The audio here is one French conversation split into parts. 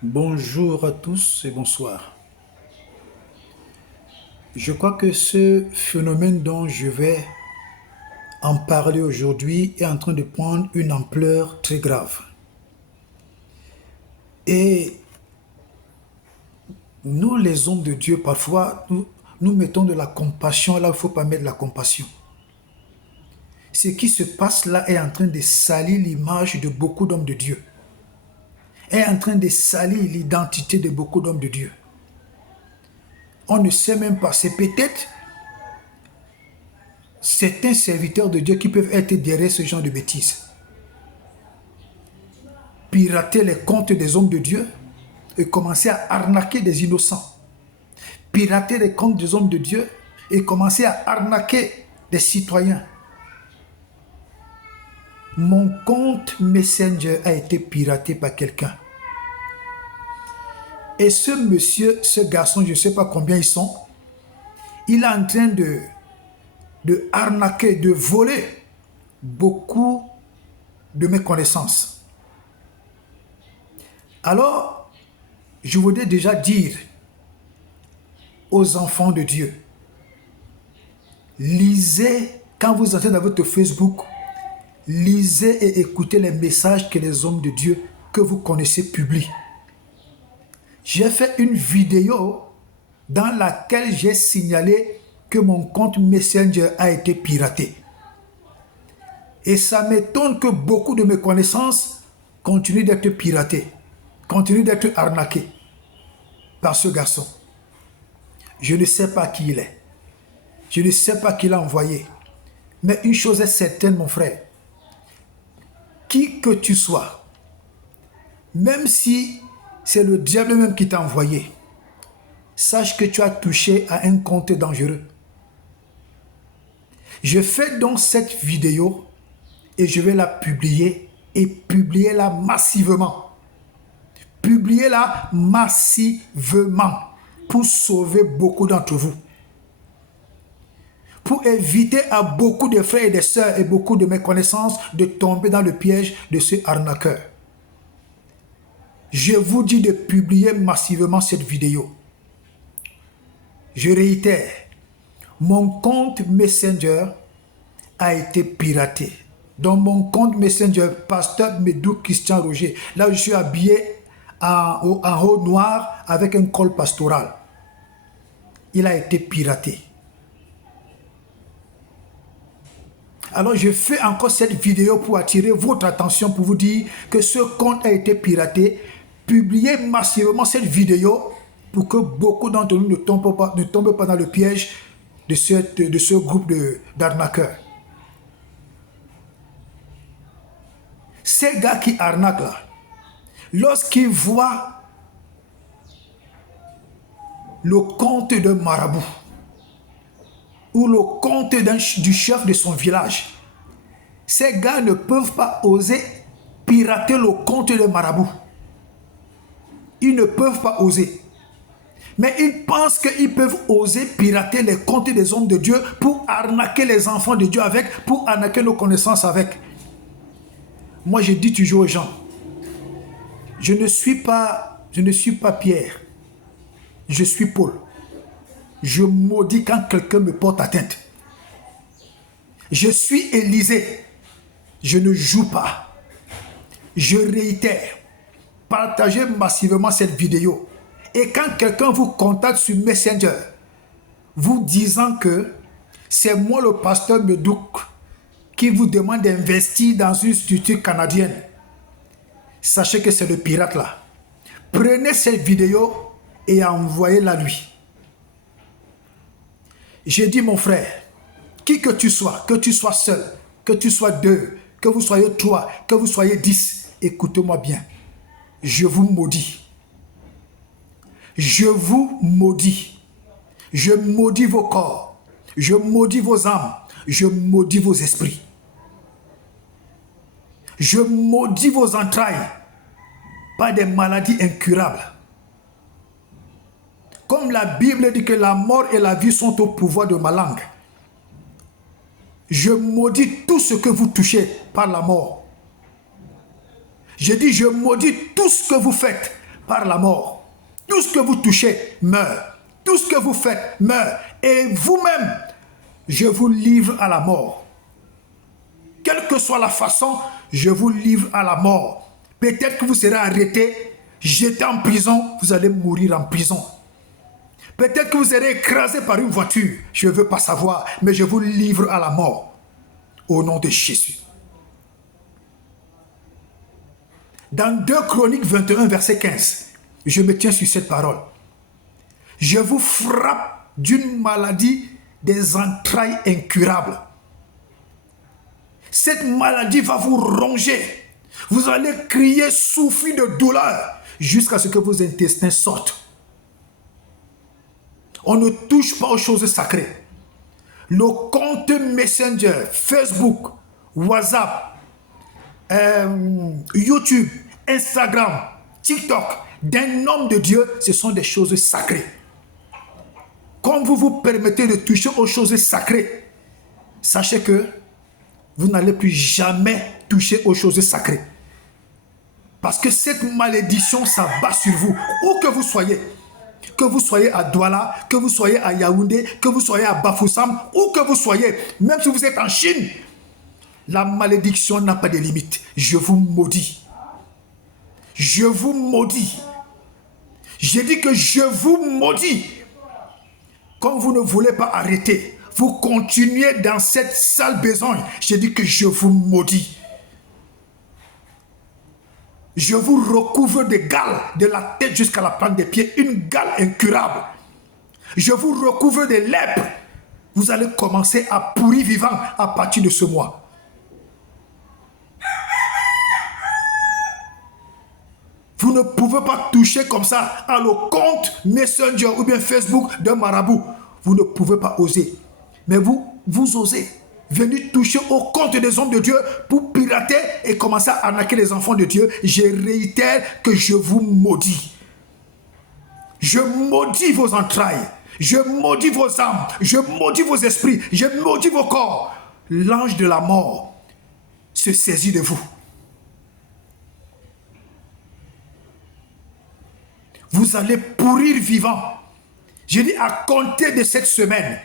Bonjour à tous et bonsoir. Je crois que ce phénomène dont je vais en parler aujourd'hui est en train de prendre une ampleur très grave. Et nous, les hommes de Dieu, parfois, nous mettons de la compassion là où il ne faut pas mettre de la compassion. Ce qui se passe là est en train de salir l'image de beaucoup d'hommes de Dieu. Est en train de salir l'identité de beaucoup d'hommes de Dieu. On ne sait même pas. C'est peut-être certains serviteurs de Dieu qui peuvent être derrière ce genre de bêtises. Pirater les comptes des hommes de Dieu et commencer à arnaquer des innocents. Pirater les comptes des hommes de Dieu et commencer à arnaquer des citoyens. Mon compte Messenger a été piraté par quelqu'un. Et ce monsieur, ce garçon, je ne sais pas combien ils sont, il est en train de arnaquer, de voler beaucoup de mes connaissances. Alors, je voudrais déjà dire aux enfants de Dieu, lisez, quand vous entrez dans votre Facebook, lisez et écoutez les messages que les hommes de Dieu que vous connaissez publient. J'ai fait une vidéo dans laquelle j'ai signalé que mon compte Messenger a été piraté. Et ça m'étonne que beaucoup de mes connaissances continuent d'être piratées, continuent d'être arnaquées par ce garçon. Je ne sais pas qui il est. Je ne sais pas qui l'a envoyé. Mais une chose est certaine, mon frère. Qui que tu sois, même si c'est le diable même qui t'a envoyé, sache que tu as touché à un compte dangereux. Je fais donc cette vidéo et je vais la publier et publier-la massivement. Publiez-la massivement pour sauver beaucoup d'entre vous. Pour éviter à beaucoup de frères et de sœurs et beaucoup de mes connaissances de tomber dans le piège de ce arnaqueur. Je vous dis de publier massivement cette vidéo. Je réitère, mon compte Messenger a été piraté. Dans mon compte Messenger, Pasteur Médou Christian Roger, là où je suis habillé en haut noir avec un col pastoral. Il a été piraté. Alors je fais encore cette vidéo pour attirer votre attention, pour vous dire que ce compte a été piraté. Publiez massivement cette vidéo pour que beaucoup d'entre nous ne tombent pas dans le piège de ce groupe d'arnaqueurs. Ces gars qui arnaquent là, lorsqu'ils voient le compte d'un marabout ou le compte du chef de son village, ces gars ne peuvent pas oser pirater le compte d'un marabout. Ils ne peuvent pas oser. Mais ils pensent qu'ils peuvent oser pirater les comptes des hommes de Dieu pour arnaquer les enfants de Dieu avec, pour arnaquer nos connaissances avec. Moi, je dis toujours aux gens, je ne suis pas Pierre, je suis Paul. Je maudis quand quelqu'un me porte atteinte. Je suis Élisée, je ne joue pas. Je réitère, partagez massivement cette vidéo. Et quand quelqu'un vous contacte sur Messenger, vous disant que c'est moi le pasteur Medouk qui vous demande d'investir dans une structure canadienne, sachez que c'est le pirate là. Prenez cette vidéo et envoyez-la lui. J'ai dit, mon frère, qui que tu sois seul, que tu sois deux, que vous soyez trois, que vous soyez 10, écoutez-moi bien. Je vous maudis. Je vous maudis. Je maudis vos corps. Je maudis vos âmes. Je maudis vos esprits. Je maudis vos entrailles par des maladies incurables. Comme la Bible dit que la mort et la vie sont au pouvoir de ma langue. Je maudis tout ce que vous touchez par la mort. Je dis, je maudis tout ce que vous faites par la mort. Tout ce que vous touchez meurt. Tout ce que vous faites meurt. Et vous-même, je vous livre à la mort. Quelle que soit la façon, je vous livre à la mort. Peut-être que vous serez arrêté, jeté en prison, vous allez mourir en prison. Peut-être que vous serez écrasé par une voiture, je ne veux pas savoir, mais je vous livre à la mort. Au nom de Jésus. Dans 2 Chroniques 21, verset 15, je me tiens sur cette parole. Je vous frappe d'une maladie des entrailles incurables. Cette maladie va vous ronger. Vous allez crier, souffrir de douleur jusqu'à ce que vos intestins sortent. On ne touche pas aux choses sacrées. Le compte Messenger, Facebook, WhatsApp, YouTube, Instagram, TikTok d'un homme de Dieu, ce sont des choses sacrées. Comme vous vous permettez de toucher aux choses sacrées, sachez que vous n'allez plus jamais toucher aux choses sacrées. Parce que cette malédiction s'abat sur vous, où que vous soyez. Que vous soyez à Douala, que vous soyez à Yaoundé, que vous soyez à Bafoussam, où que vous soyez, même si vous êtes en Chine, la malédiction n'a pas de limite. Je vous maudis. Je vous maudis. J'ai dit que je vous maudis. Comme vous ne voulez pas arrêter, vous continuez dans cette sale besogne. J'ai dit que je vous maudis. Je vous recouvre de gales, de la tête jusqu'à la plante des pieds, une gale incurable. Je vous recouvre de lèpre. Vous allez commencer à pourrir vivant à partir de ce mois. Vous ne pouvez pas toucher comme ça à le compte Messenger ou bien Facebook d'un marabout. Vous ne pouvez pas oser. Mais vous osez venir toucher au compte des hommes de Dieu pour pirater et commencer à arnaquer les enfants de Dieu. Je réitère que je vous maudis. Je maudis vos entrailles. Je maudis vos âmes. Je maudis vos esprits. Je maudis vos corps. L'ange de la mort se saisit de vous. Vous allez pourrir vivant. Je dis à compter de cette semaine,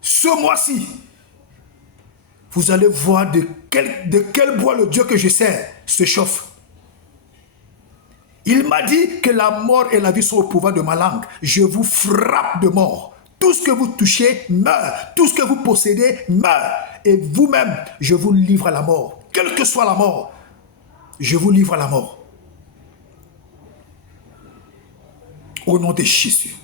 ce mois-ci, vous allez voir de quel bois le Dieu que je sers se chauffe. Il m'a dit que la mort et la vie sont au pouvoir de ma langue. Je vous frappe de mort. Tout ce que vous touchez meurt. Tout ce que vous possédez meurt. Et vous-même, je vous livre à la mort. Quelle que soit la mort, je vous livre à la mort. Au nom de Jésus.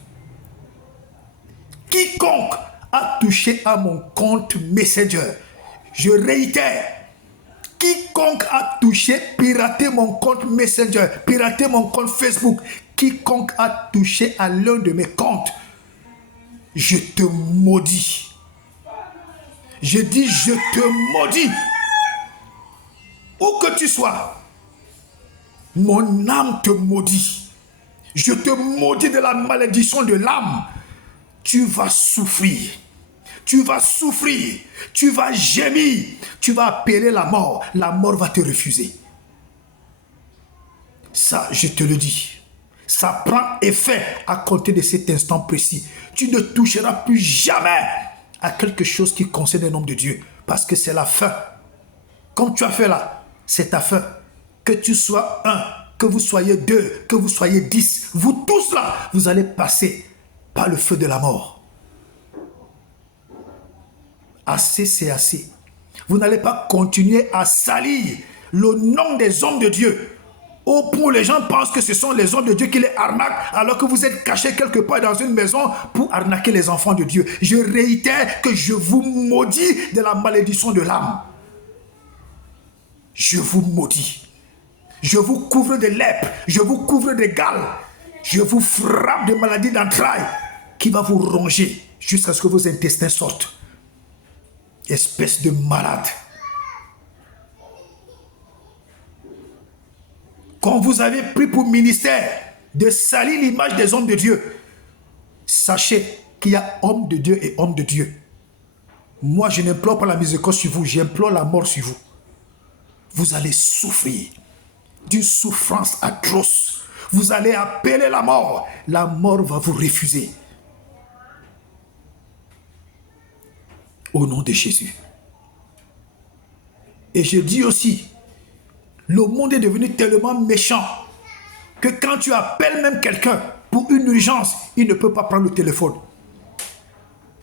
Quiconque a touché à mon compte Messenger, je réitère, quiconque a touché, piraté mon compte Messenger, piraté mon compte Facebook, quiconque a touché à l'un de mes comptes, je te maudis. Je dis, je te maudis. Où que tu sois, mon âme te maudit. Je te maudis de la malédiction de l'âme. Tu vas souffrir. Tu vas souffrir. Tu vas gémir. Tu vas appeler la mort. La mort va te refuser. Ça, je te le dis. Ça prend effet à compter de cet instant précis. Tu ne toucheras plus jamais à quelque chose qui concerne un homme de Dieu. Parce que c'est la fin. Comme tu as fait là, c'est ta fin. Que tu sois un, que vous soyez 2, que vous soyez 10, vous tous là, vous allez passer par le feu de la mort. Assez, c'est assez. Vous n'allez pas continuer à salir le nom des hommes de Dieu. Au point où les gens pensent que ce sont les hommes de Dieu qui les arnaquent, alors que vous êtes cachés quelque part dans une maison pour arnaquer les enfants de Dieu. Je réitère que je vous maudis de la malédiction de l'âme. Je vous maudis. Je vous couvre de lèpre, je vous couvre de gales, je vous frappe de maladies d'entrailles qui va vous ronger jusqu'à ce que vos intestins sortent. Espèce de malade. Quand vous avez pris pour ministère de salir l'image des hommes de Dieu, sachez qu'il y a hommes de Dieu et hommes de Dieu. Moi, je n'implore pas la miséricorde sur vous, j'implore la mort sur vous. Vous allez souffrir d'une souffrance atroce. vous allez appeler la mort. La mort va vous refuser. Au nom de Jésus. Et je dis aussi, le monde est devenu tellement méchant que quand tu appelles même quelqu'un pour une urgence, il ne peut pas prendre le téléphone.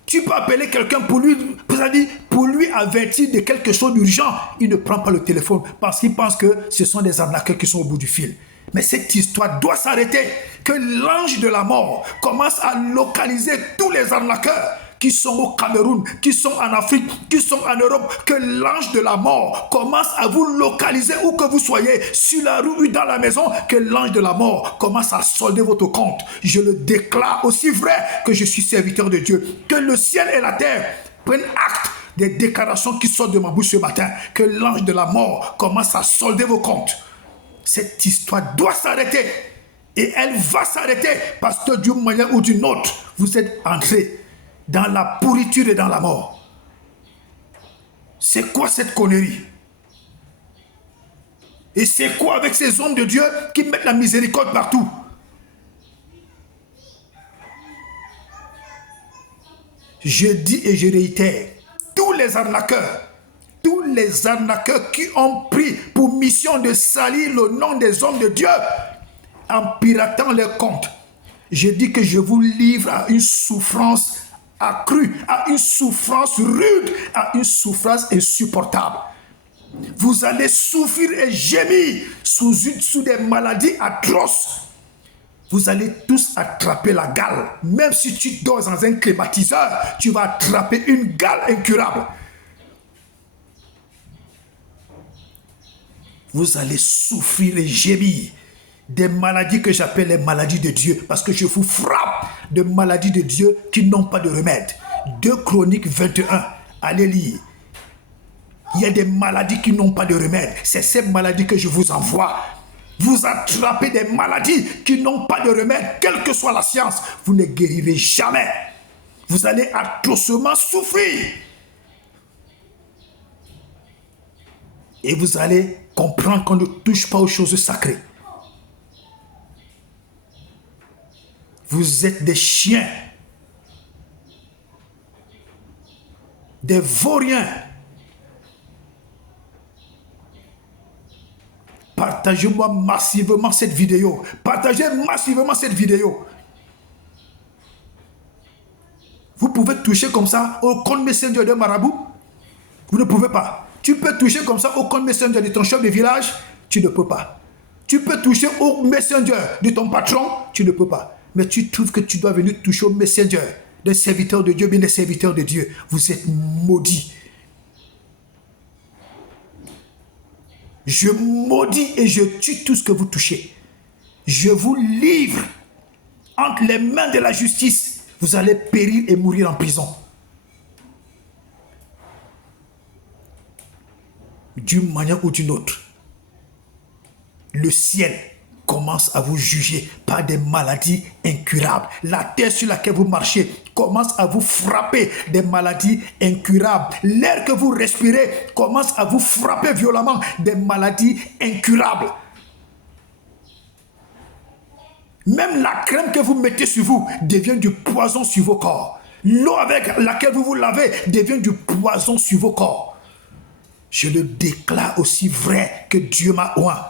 Tu peux appeler quelqu'un pour lui avertir de quelque chose d'urgent, il ne prend pas le téléphone parce qu'il pense que ce sont des arnaqueurs qui sont au bout du fil. Mais cette histoire doit s'arrêter, que l'ange de la mort commence à localiser tous les arnaqueurs qui sont au Cameroun, qui sont en Afrique, qui sont en Europe, que l'ange de la mort commence à vous localiser où que vous soyez, sur la rue ou dans la maison, que l'ange de la mort commence à solder votre compte. Je le déclare aussi vrai que je suis serviteur de Dieu, que le ciel et la terre prennent acte des déclarations qui sortent de ma bouche ce matin, que l'ange de la mort commence à solder vos comptes. Cette histoire doit s'arrêter et elle va s'arrêter parce que d'une manière ou d'une autre, vous êtes entrés dans la pourriture et dans la mort. C'est quoi cette connerie? Et c'est quoi avec ces hommes de Dieu qui mettent la miséricorde partout? Je dis et je réitère, tous les arnaqueurs qui ont pris pour mission de salir le nom des hommes de Dieu en piratant leurs comptes, je dis que je vous livre à une souffrance accrue, à une souffrance rude, à une souffrance insupportable. Vous allez souffrir et gémir sous des maladies atroces. Vous allez tous attraper la gale. Même si tu dors dans un climatiseur, tu vas attraper une gale incurable. Vous allez souffrir et gémir des maladies que j'appelle les maladies de Dieu, parce que je vous frappe de maladies de Dieu qui n'ont pas de remède. 2 Chroniques 21, allez lire. Il y a des maladies qui n'ont pas de remède. C'est ces maladies que je vous envoie. Vous attrapez des maladies qui n'ont pas de remède, quelle que soit la science. Vous ne guérirez jamais. Vous allez atrocement souffrir. Et vous allez comprendre qu'on ne touche pas aux choses sacrées. Vous êtes des chiens, des vauriens. Partagez-moi massivement cette vidéo. Partagez massivement cette vidéo. Vous pouvez toucher comme ça au compte Messenger de Marabout? Vous ne pouvez pas. Tu peux toucher comme ça au compte Messenger de ton chef de village? Tu ne peux pas. Tu peux toucher au Messenger de ton patron? Tu ne peux pas. Mais tu trouves que tu dois venir toucher au Messenger des serviteurs de Dieu, bien des serviteurs de Dieu. Vous êtes maudits. Je maudis et je tue tout ce que vous touchez. Je vous livre entre les mains de la justice. Vous allez périr et mourir en prison. D'une manière ou d'une autre, le ciel commence à vous juger par des maladies incurables. La terre sur laquelle vous marchez commence à vous frapper des maladies incurables. L'air que vous respirez commence à vous frapper violemment des maladies incurables. Même la crème que vous mettez sur vous devient du poison sur vos corps. L'eau avec laquelle vous vous lavez devient du poison sur vos corps. Je le déclare aussi vrai que Dieu m'a oint.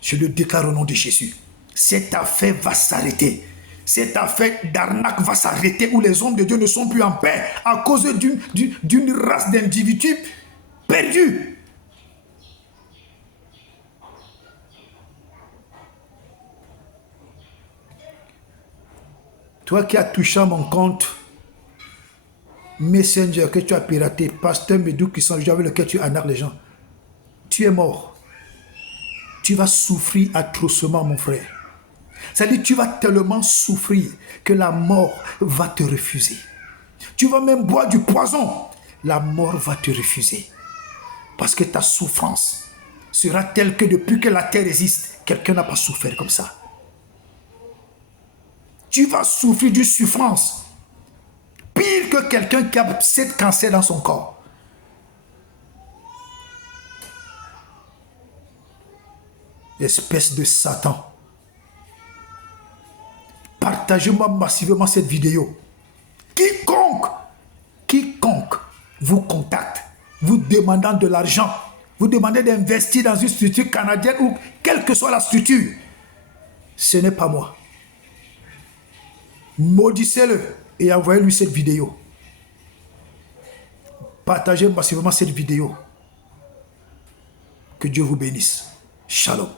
Je le déclare au nom de Jésus. Cette affaire va s'arrêter. Cette affaire d'arnaque va s'arrêter où les hommes de Dieu ne sont plus en paix à cause d'une race d'individus perdus. Toi qui as touché à mon compte Messenger que tu as piraté, Pasteur Médou qui sont les gens avec lesquels tu arnaques les gens, tu es mort. Tu vas souffrir atrocement, mon frère. C'est-à-dire, tu vas tellement souffrir que la mort va te refuser. Tu vas même boire du poison. La mort va te refuser. Parce que ta souffrance sera telle que depuis que la terre existe, quelqu'un n'a pas souffert comme ça. Tu vas souffrir d'une souffrance pire que quelqu'un qui a 7 cancers dans son corps. Espèce de Satan. partagez-moi massivement cette vidéo. Quiconque vous contacte, vous demandant de l'argent, vous demandez d'investir dans une structure canadienne ou quelle que soit la structure, ce n'est pas moi. Maudissez-le et envoyez-lui cette vidéo. Partagez massivement cette vidéo. Que Dieu vous bénisse. Shalom.